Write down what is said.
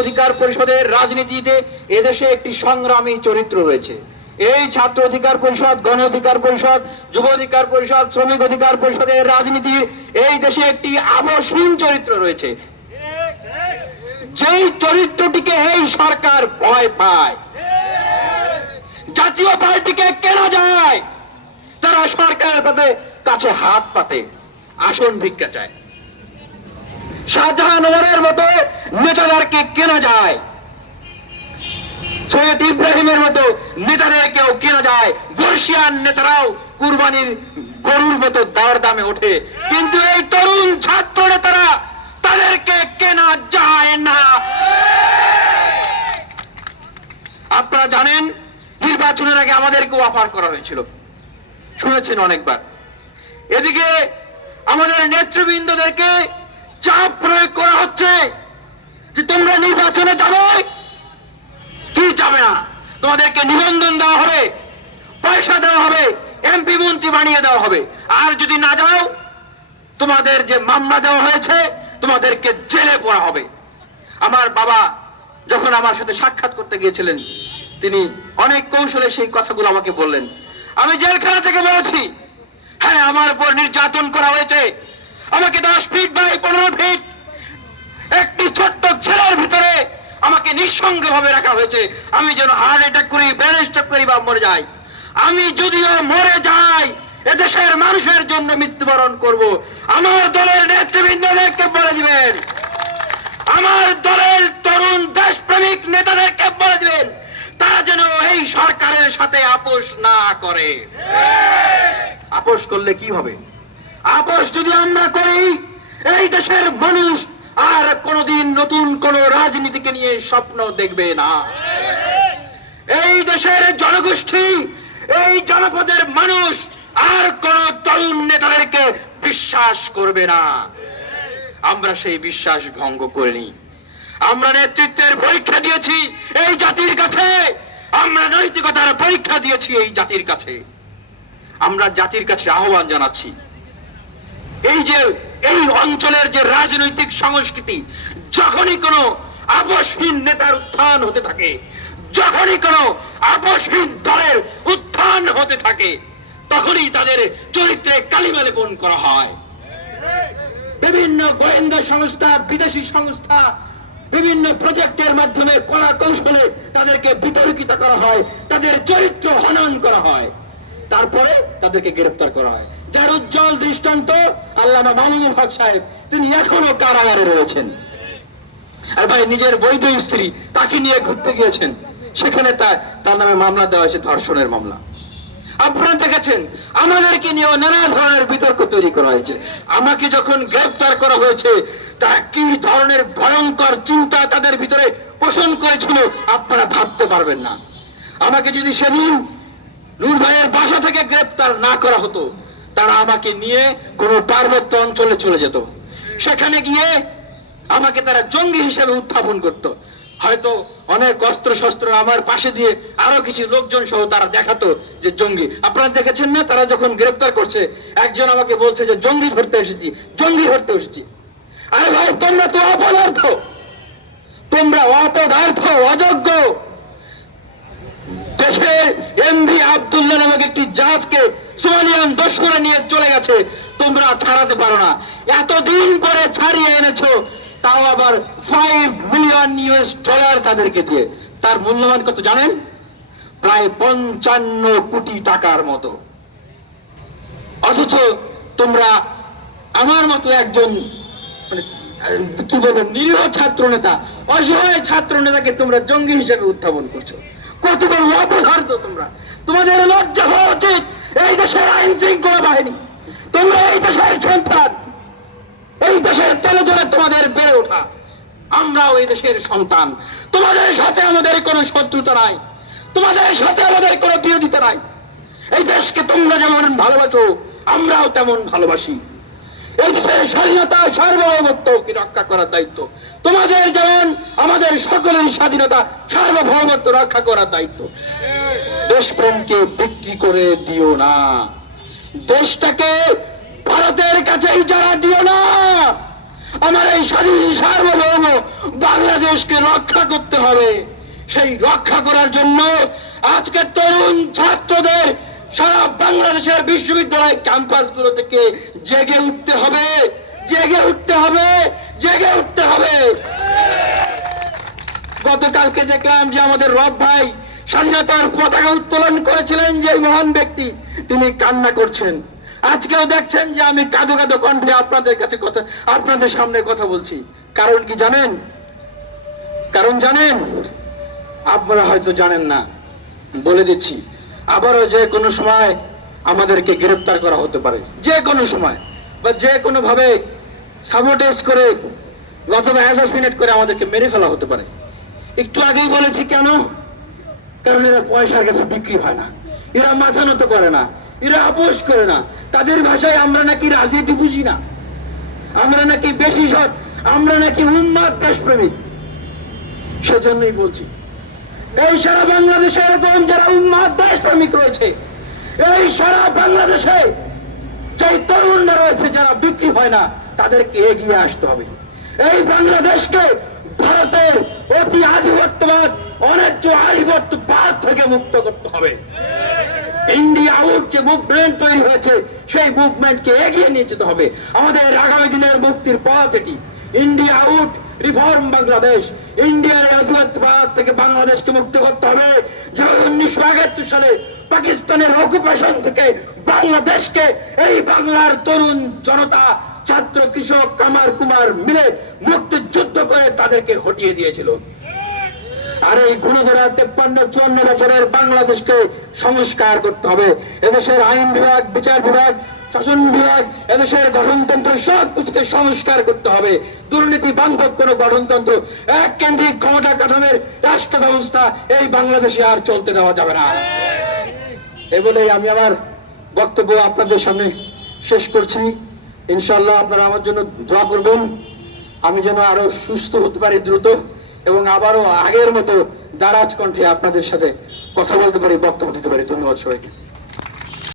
অধিকার পরিষদের রাজনীতিতে এদেশে একটি সংগ্রামী চরিত্র রয়েছে। এই ছাত্র অধিকার পরিষদ, গণ অধিকার পরিষদ, যুব অধিকার পরিষদ, শ্রমিক অধিকার পরিষদের রাজনীতির এই দেশে একটি আবশ্যহীন চরিত্র রয়েছে, যেই চরিত্রটিকে এই সরকার ভয় পায়। জাতীয় পার্টিকে কেনা যায়, তারা সরকারের কাছে হাত পাতে, আসন ভিক্ষা চায়। শাহজাহান ওমরের মতো নেতাদেরকে কেনা যায়, সৈয়দ ইব্রাহিমের মতো নেতাদেরকেও কেনা যায়, বর্ষিয়ান নেতারাও কুরবানির গরুর মতো দাওয়ার দামে ওঠে, কিন্তু এই তরুণ ছাত্র নেতারা তাদেরকে কেনা যায় না। আপনারা জানেন, নির্বাচনের আগে আমাদেরকেও অফার করা হয়েছিল, শুনেছেন অনেকবার। এদিকে আমাদের নেতৃবৃন্দদেরকে চাপ প্রয়োগ করা হচ্ছে যে তোমরা নির্বাচনে যাবে কি যাবে না, তোমাদেরকে নিবন্ধন দেওয়া হবে, পয়সা দেওয়া হবে, এমপি মন্ত্রী বানিয়ে দেওয়া হবে, আর যদি না যাও তোমাদের যে মামলা দেওয়া হয়েছে তোমাদেরকে জেলে পড়া হবে। আমার বাবা যখন আমার সাথে সাক্ষাৎ করতে গিয়েছিলেন, তিনি অনেক কৌশলে সেই কথাগুলো আমাকে বললেন। আমি জেলখানা থেকে বলেছি, হ্যাঁ আমার উপর নির্যাতন করা হয়েছে, আমাকে 10 ফিট বাই 15 ফিট একটি ছোট্ট ছেলের ভিতরে আমাকে নিঃসঙ্গ ভাবে রাখা হয়েছে, আমি যেন হার্ট অ্যাটাক করি, ব্রেন স্ট্রোক করি বা মরে যাই। আমি যদিও মরে যাই, এদেশের মানুষের জন্য মৃত্যুবরণ করব। আমার দলের নেতৃবৃন্দদেরকে বলে দিবেন, আমার দলের তরুণ দেশপ্রেমিক নেতাদেরকে বলে দিবেন, তারা যেন এই সরকারের সাথে আপোষ না করে। আপোষ করলে কি হবে? আপোষ যদি আমরা করি, এই দেশের মানুষ আর কোনদিন নতুন কোন রাজনীতিকে নিয়ে স্বপ্ন দেখবে না। এই দেশের জনগোষ্ঠী, এই জনপদের মানুষ আর কোন তরুণ নেতাদেরকে বিশ্বাস করবে না। আমরা সেই বিশ্বাস ভঙ্গ করিনি। আমরা নেতৃত্বের পরীক্ষা দিয়েছি এই জাতির কাছে, আমরা নৈতিকতার পরীক্ষা দিয়েছি এই জাতির কাছে। আমরা জাতির কাছে আহ্বান জানাচ্ছি, এই অঞ্চলের যে রাজনৈতিক সংস্কৃতি, যখনই কোনো আপোষহীন নেতার উত্থান হতে থাকে, যখনই কোনো আপোষহীন দলের উত্থান হতে থাকে, তখনই তাদের চরিত্রে কালিমা লেপন করা হয়। বিভিন্ন গোয়েন্দা সংস্থা, বিদেশি সংস্থা বিভিন্ন প্রজেক্টের মাধ্যমে কড়া কৌশলে তাদেরকে বিতর্কিত করা হয়, তাদের চরিত্র হনন করা হয়, তারপরে তাদেরকে গ্রেফতার করা হয়। যার উজ্জ্বল দৃষ্টান্ত আল্লামা মামুনুল হক সাহেব, তিনি এখনো কারাগারে রয়েছেন। আর ভাই, নিজের বৈধ স্ত্রী তাকে নিয়ে ঘুরতে গিয়েছেন, সেখানে তার নামে মামলা দেওয়া হয়েছে, ধর্ষণের মামলা। আপনারা দেখেছেন আমাদেরকে নিয়েও নানা ধরনের বিতর্ক তৈরি করা হয়েছে। আমাকে যখন গ্রেফতার করা হয়েছে, তা কি ধরনের ভয়ঙ্কর চিন্তা তাদের ভিতরে পোষণ করেছিল আপনারা ভাবতে পারবেন না। আমাকে যদি সেদিন নূর ভাইয়ের বাসা থেকে গ্রেফতার না করা হতো, তারা আমাকে নিয়ে কোনো পার্বত্য অঞ্চলে চলে যেত, সেখানে গিয়ে আমাকে তারা জঙ্গি হিসেবে উত্থাপন করত। হয়তো অনেক অস্ত্র শস্ত্র আমার পাশে দিয়ে আরো কিছু লোকজন সহ তারা দেখাতো যে জঙ্গি। আপনারা দেখেছেন না, তারা যখন গ্রেফতার করছে, একজন আমাকে বলছে যে জঙ্গি ধরতে এসেছি, জঙ্গি ধরতে এসেছি। আরে ভাই, তোমরা তো অপদার্থ, তোমরা অপদার্থ, অযোগ্য। দেশের এমভি আব্দুল্লাহ নামক একটি জাহাজকে সোমালিয়ান দস্যুরা নিয়ে চলে গেছে, তোমরা ছাড়াতে পারো না। এতদিন পরে ছাড়িয়ে এনেছো, তাও আবার $5 মিলিয়ন তাদেরকে দিয়ে। তার মূল্যমান কত জানেন? প্রায় 55 কোটি টাকার মতো। অথচ তোমরা আমার মতো একজন কি বলবেন নিরীহ ছাত্র নেতা, অসহায় ছাত্র নেতাকে তোমরা জঙ্গি হিসেবে উত্থাপন করছো। কত বড় অপদার্থ তোমরা! তোমাদের লজ্জা হওয়া উচিত। এই দেশের আইন শৃঙ্খলা বাহিনী, তোমরা এই দেশের সন্তান, এই দেশের তলে তলে তোমাদের বেড়ে ওঠা। আমরাও এই দেশের সন্তান। তোমাদের সাথে আমাদের কোনো শত্রুতা নাই, তোমাদের সাথে আমাদের কোনো বিরোধিতা নাই। এই দেশকে তোমরা যেমন ভালোবাসো, আমরাও তেমন ভালোবাসি। এই দেশের স্বাধীনতা, সার্বভৌমত্বকে রক্ষা করার দায়িত্ব তোমাদের, যেমন আমাদের সকলের স্বাধীনতা, সার্বভৌমত্ব রক্ষা করার দায়িত্ব। দেশপ্রেমকে বিক্রি করে দিও না, দেশটাকে ভারতের কাছে ইজারা দিও না। আমার এই স্বাধীন সার্বভৌম বাংলাদেশকে রক্ষা করতে হবে। সেই রক্ষা করার জন্য আজকে তরুণ ছাত্রদের সারা বাংলাদেশের বিশ্ববিদ্যালয় ক্যাম্পাসগুলো থেকে জেগে উঠতে হবে, জেগে উঠতে হবে, জেগে উঠতে হবে। গতকালকে দেখলাম যে আমাদের রব ভাই স্বাধীনতার পতাকা উত্তোলন করেছিলেন, যে মহান ব্যক্তি, তিনি কান্না করছেন। আজকেও দেখছেন যে আমি কাঁদো কাঁদো কণ্ঠে আপনাদের সামনে কথা বলছি। কারণ কি জানেন? কারণ জানেন? আপনারা হয়তো জানেন না, বলে দিচ্ছি। আবারও যে কোনো সময় আমাদেরকে গ্রেফতার করা হতে পারে, যে কোনো সময়, বা যে কোনো ভাবে সাবোটেজ করে অথবা অ্যাসাসিনেট করে আমাদেরকে মেরে ফেলা হতে পারে। একটু আগেই বলেছি কেন? কারণ এরা পয়সার কাছে বিক্রি হয় না, এরা মাথা নত করে না, এরা আপোষ করে না। তাদের ভাষায় আমরা নাকি রাজনীতি বুঝি না, আমরা নাকি বেশি সৎ, আমরা নাকি উন্মাদ দেশপ্রেমিক। সেজন্যই বলছি, এই সারা বাংলাদেশে এরকম যারা উন্মাদ দেশপ্রেমিক রয়েছে, এই সারা বাংলাদেশে যে তরুণরা রয়েছে যারা বিক্রি হয় না, তাদেরকে এগিয়ে আসতে হবে। এই বাংলাদেশকে ভারতের অতি আধিপত্যবাদ, অন্যায্য আধিপত্যবাদ থেকে মুক্ত করতে হবে। ইন্ডিয়া আউট যে মুভমেন্ট তৈরি হয়েছে, সেই মুভমেন্টকে এগিয়ে নিয়ে যেতে হবে। আমাদের আগামী দিনের মুক্তির পথ এটি। India out, reform Bangladesh. ইন্ডিয়ার আধিপত্যবাদ থেকে বাংলাদেশকে মুক্ত করতে হবে। যে 1971 সালে পাকিস্তানের অকুপেশন থেকে বাংলাদেশকে এই বাংলার তরুণ জনতা, ছাত্র, কৃষক, কামার কুমার মিলে মুক্তিযুদ্ধ করে তাদেরকে হটিয়ে দিয়েছিল। আর এই ঘুণধরা 53-54 বছরের বাংলাদেশকে সংস্কার করতে হবে। এদেশের আইন বিভাগ, বিচার বিভাগ, শাসন বিভাগ, এদেশের গঠনতন্ত্র সব কিছুকে সংস্কার করতে হবে। দুর্নীতি বান্ধব কোন গঠনতন্ত্র, এক কেন্দ্রিক ক্ষমতা গঠনের রাষ্ট্র ব্যবস্থা এই বাংলাদেশে আর চলতে দেওয়া যাবে না। এ বলেই আমি আমার বক্তব্য আপনাদের সামনে শেষ করছি। ইনশাআল্লাহ আপনারা আমার জন্য দোয়া করবেন, আমি যেন আরো সুস্থ হতে পারি দ্রুত, এবং আবারও আগের মতো দারাজ কণ্ঠে আপনাদের সাথে কথা বলতে পারি, বক্তব্য দিতে পারি। ধন্যবাদ সবাইকে।